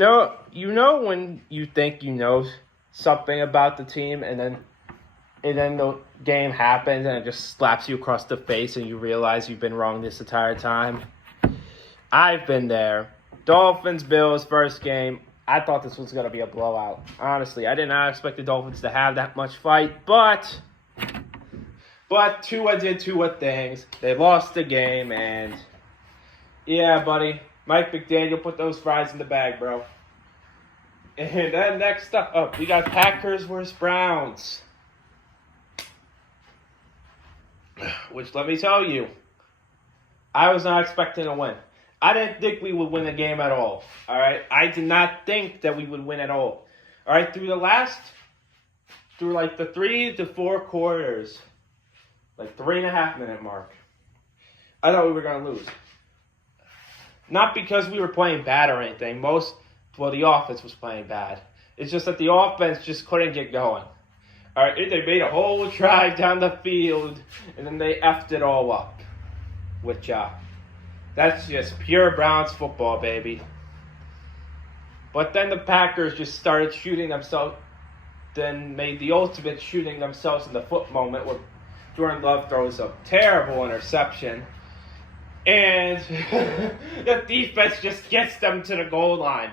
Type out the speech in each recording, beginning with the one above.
You know when you think you know something about the team, and then the game happens and it just slaps you across the face, and you realize you've been wrong this entire time. I've been there. Dolphins Bills first game. I thought this was gonna be a blowout. Honestly, I did not expect the Dolphins to have that much fight, but Tua did Tua things. They lost the game, and yeah, buddy, Mike McDaniel put those fries in the bag, bro. And then next up, we got Packers versus Browns. Which, let me tell you, I was not expecting a win. I didn't think we would win the game at all. All right? I did not think that we would win at all. All right? Through like the 3 to 4 quarters, like 3.5 minute mark, I thought we were going to lose. Not because we were playing bad or anything. The offense was playing bad. It's just that the offense just couldn't get going. All right, they made a whole drive down the field, and then they effed it all up. That's just pure Browns football, baby. But then the Packers just started shooting themselves, then made the ultimate shooting themselves in the foot moment where Jordan Love throws a terrible interception. And the defense just gets them to the goal line.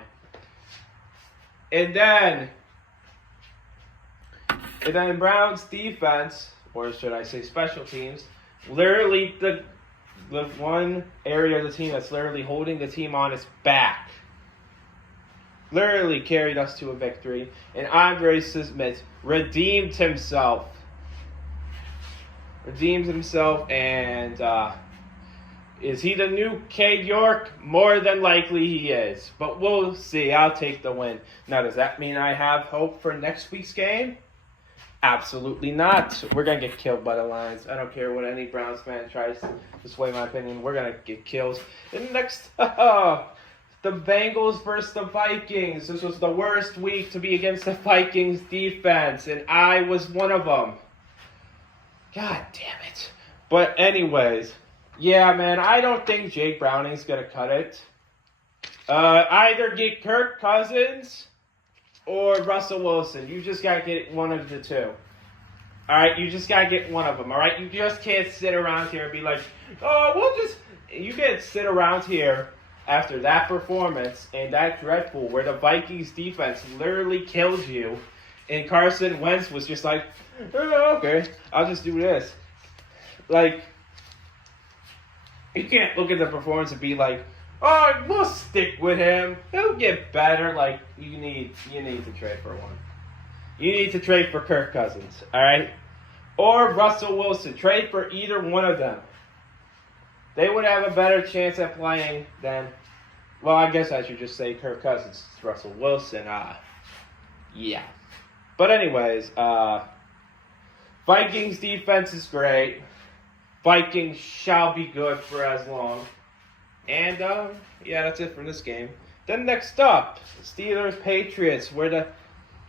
And then Browns defense, or should I say special teams, literally the one area of the team that's literally holding the team on its back, literally carried us to a victory. And Andre Smith redeemed himself. And is he the new Cade York? More than likely he is. But we'll see. I'll take the win. Now, does that mean I have hope for next week's game? Absolutely not. We're going to get killed by the Lions. I don't care what any Browns fan tries to sway my opinion. We're going to get killed. And next, the Bengals versus the Vikings. This was the worst week to be against the Vikings defense, and I was one of them. God damn it. But anyways, yeah, man, I don't think Jake Browning's going to cut it. Either get Kirk Cousins or Russell Wilson. You just got to get one of the two. All right? You just got to get one of them, all right? You just can't sit around here and be like, you can't sit around here after that performance and that dreadful where the Vikings defense literally kills you, and Carson Wentz was just like, okay, I'll just do this. Like, you can't look at the performance and be like, we'll stick with him. He'll get better. Like, you need to trade for one. You need to trade for Kirk Cousins, all right? Or Russell Wilson. Trade for either one of them. They would have a better chance at playing than, well, I guess I should just say Kirk Cousins, Russell Wilson. Yeah. But anyways, Vikings defense is great. Vikings shall be good for as long. And, yeah, that's it for this game. Then next up, Steelers-Patriots, where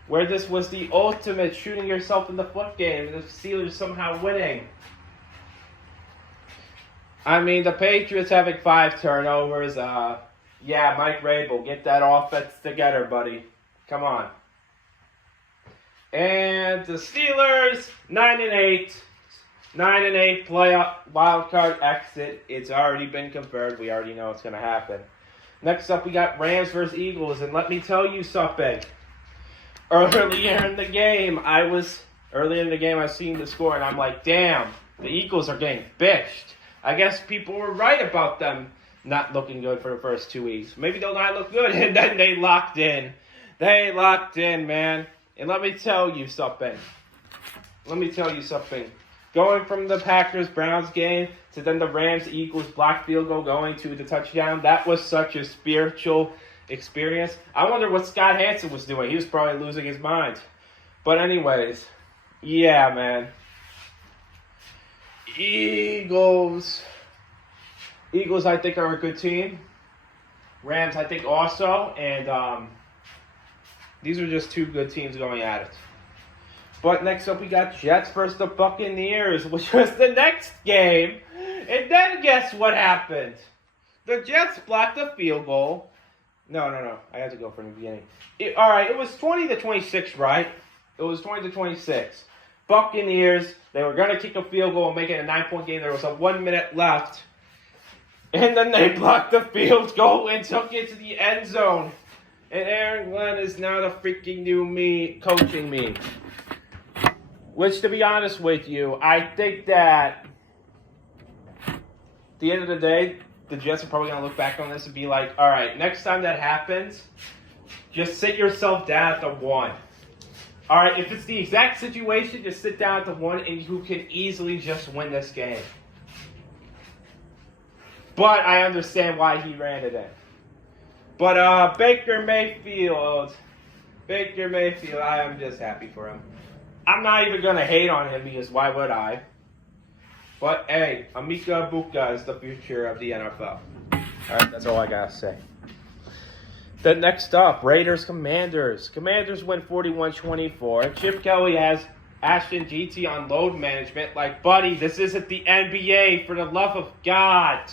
this was the ultimate shooting yourself in the foot game, and the Steelers somehow winning. I mean, the Patriots having 5 turnovers. Yeah, Mike Vrabel, get that offense together, buddy. Come on. And the Steelers, 9-8. 9-8 playoff wildcard exit. It's already been confirmed. We already know it's going to happen. Next up, we got Rams versus Eagles. And let me tell you something. Earlier in the game, I seen the score, and I'm like, damn, the Eagles are getting bitched. I guess people were right about them not looking good for the first 2 weeks. Maybe they'll not look good, and then they locked in. They locked in, man. And let me tell you something. Going from the Packers-Browns game to then the Rams-Eagles block field goal going to the touchdown, that was such a spiritual experience. I wonder what Scott Hansen was doing. He was probably losing his mind. But anyways, yeah, man. Eagles, I think, are a good team. Rams, I think, also. And these are just two good teams going at it. But next up, we got Jets versus the Buccaneers, which was the next game. And then guess what happened? The Jets blocked the field goal. No. I had to go from the beginning. All right, it was 20-26, right? It was 20-26. Buccaneers, they were going to kick a field goal and make it a 9-point game. There was 1 minute left. And then they blocked the field goal and took it to the end zone. And Aaron Glenn is now the freaking new me, coaching me. Which, to be honest with you, I think that at the end of the day, the Jets are probably going to look back on this and be like, all right, next time that happens, just sit yourself down at the 1. All right, if it's the exact situation, just sit down at the 1 and you can easily just win this game. But I understand why he ran it in. But Baker Mayfield, I am just happy for him. I'm not even going to hate on him because why would I? But hey, Emeka Egbuka is the future of the NFL. All right, that's all I got to say. Then next up, Raiders-Commanders. Commanders win 41-24. Chip Kelly has Ashton GT on load management. Like, buddy, this isn't the NBA, for the love of God.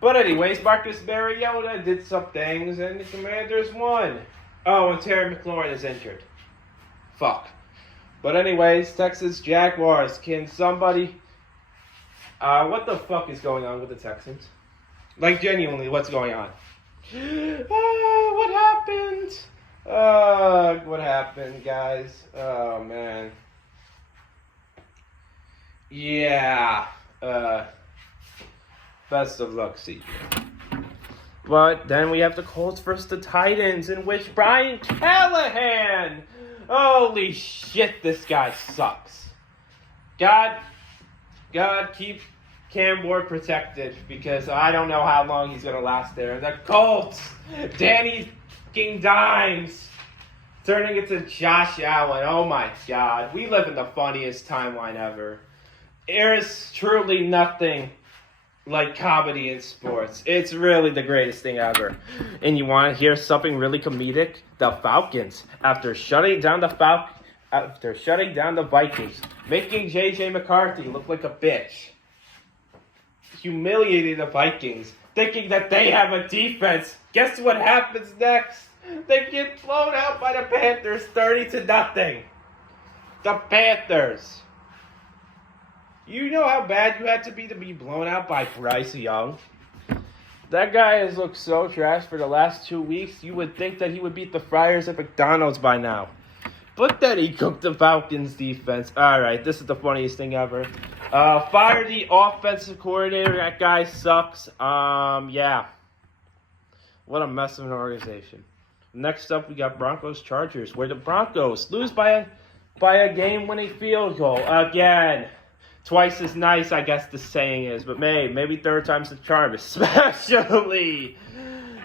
But anyways, Marcus Mariota did some things, and the Commanders won. Oh, and Terry McLaurin is injured. Fuck. But anyways, Texans Jaguars. Can somebody... what the fuck is going on with the Texans? Like, genuinely, what's going on? What happened? What happened, guys? Oh, man. Yeah. Best of luck, CJ. But then we have the Colts versus the Titans, in which Brian Callahan... Holy shit, this guy sucks. God, keep Cam Ward protected, because I don't know how long he's going to last there. The Colts, Danny King Dimes, turning it to Josh Allen. Oh my God, we live in the funniest timeline ever. There is truly nothing like comedy in sports. It's really the greatest thing ever. And you want to hear something really comedic? The Falcons, after shutting down the Vikings, making J.J. McCarthy look like a bitch, humiliating the Vikings, thinking that they have a defense. Guess what happens next? They get blown out by the Panthers 30-0. The Panthers. You know how bad you had to be blown out by Bryce Young? That guy has looked so trash for the last 2 weeks, you would think that he would beat the Friars at McDonald's by now. But then he cooked the Falcons defense. Alright, this is the funniest thing ever. Fire the offensive coordinator. That guy sucks. Yeah. What a mess of an organization. Next up, we got Broncos-Chargers, where the Broncos lose by a game-winning field goal. Again. Twice as nice, I guess the saying is, but maybe third time's the charm, especially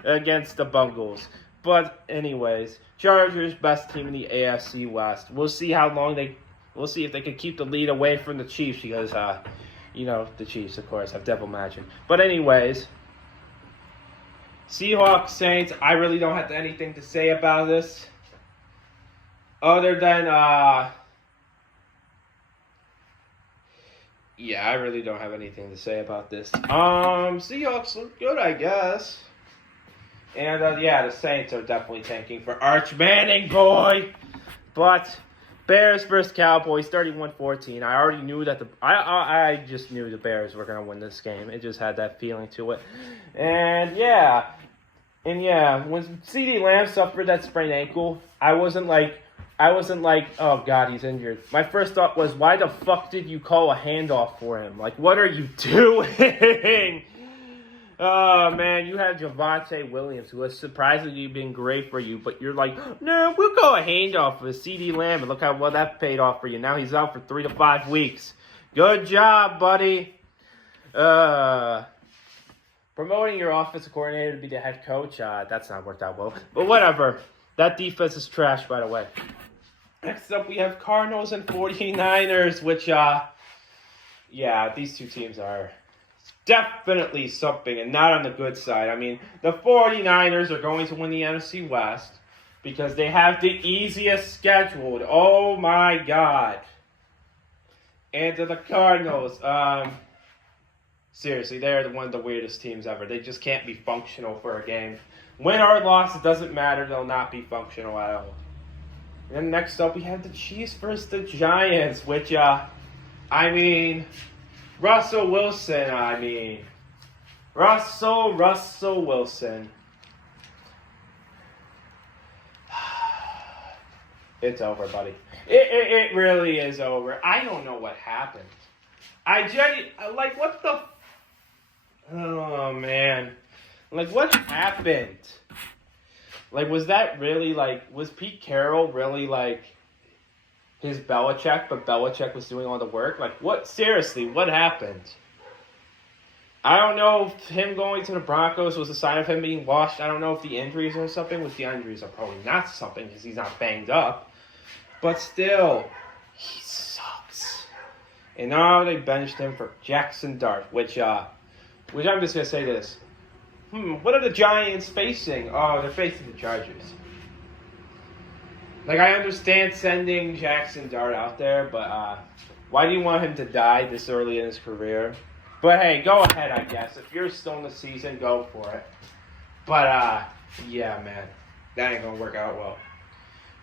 against the Bungles. But anyways, Chargers best team in the AFC West. We'll see if they can keep the lead away from the Chiefs, because the Chiefs, of course, have devil magic. But anyways, Seahawks Saints. I really don't have anything to say about this, other than yeah, I really don't have anything to say about this. Seahawks look good, I guess. And, the Saints are definitely tanking for Arch Manning, boy. But Bears versus Cowboys, 31-14. I already knew that I just knew the Bears were going to win this game. It just had that feeling to it. And, when CeeDee Lamb suffered that sprained ankle, I wasn't like, oh, God, he's injured. My first thought was, why the fuck did you call a handoff for him? Like, what are you doing? Oh, man, you had Javonte Williams, who has surprisingly been great for you, but you're like, no, we'll call a handoff for CeeDee Lamb, and look how well that paid off for you. Now he's out for 3 to 5 weeks. Good job, buddy. Promoting your offensive coordinator to be the head coach, that's not worked out well. But whatever. That defense is trash, by the way. Next up, we have Cardinals and 49ers, which, these two teams are definitely something, and not on the good side. I mean, the 49ers are going to win the NFC West because they have the easiest scheduled. Oh, my God. And to the Cardinals, Seriously, they're one of the weirdest teams ever. They just can't be functional for a game. Win or loss, it doesn't matter. They'll not be functional at all. And then next up, we have the Chiefs versus the Giants, which, Russell Wilson, Russell Wilson. It's over, buddy. It really is over. I don't know what happened. What the... Oh, man. What happened? Was that really, was Pete Carroll really, his Belichick, but Belichick was doing all the work? Seriously, what happened? I don't know if him going to the Broncos was a sign of him being washed. I don't know if the injuries or something. With the injuries are probably not something because he's not banged up. But still, he sucks. And now they benched him for Jackson Dart, which I'm just going to say this. What are the Giants facing? Oh, they're facing the Chargers. I understand sending Jackson Dart out there, but why do you want him to die this early in his career? But hey, go ahead, I guess. If you're still in the season, go for it. But, yeah, man. That ain't going to work out well.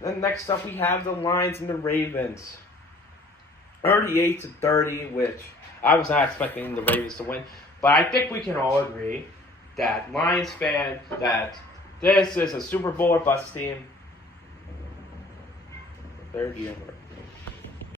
Then next up, we have the Lions and the Ravens. 38-30, which I was not expecting the Ravens to win. But I think we can all agree that Lions fan, that this is a Super Bowl or bust team. Third year.